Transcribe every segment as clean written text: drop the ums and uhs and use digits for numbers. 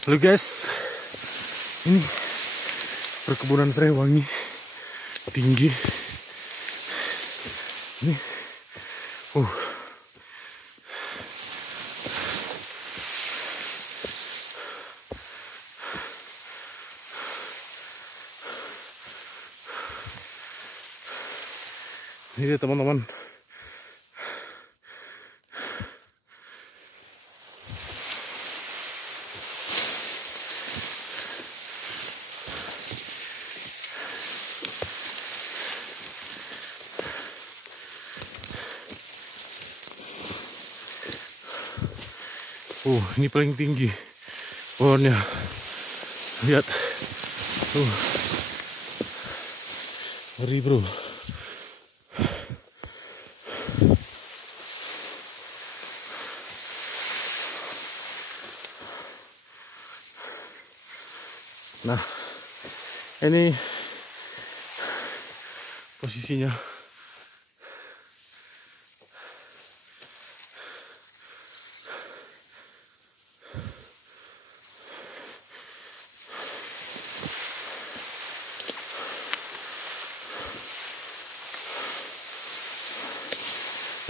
Halo guys, ini perkebunan Srewangi tinggi. Ini, ini dia teman-teman. Ini paling tinggi pohonnya. Lihat. Ngeri bro. Nah, ini posisinya.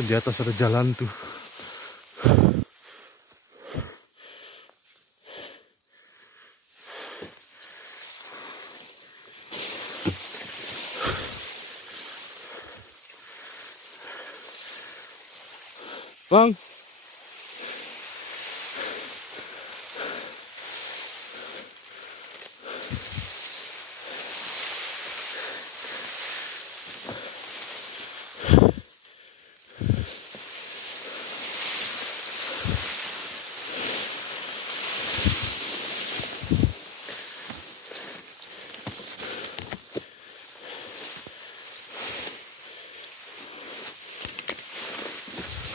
Di atas ada jalan tuh. Bang.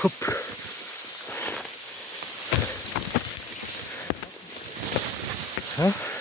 Hup. Hah?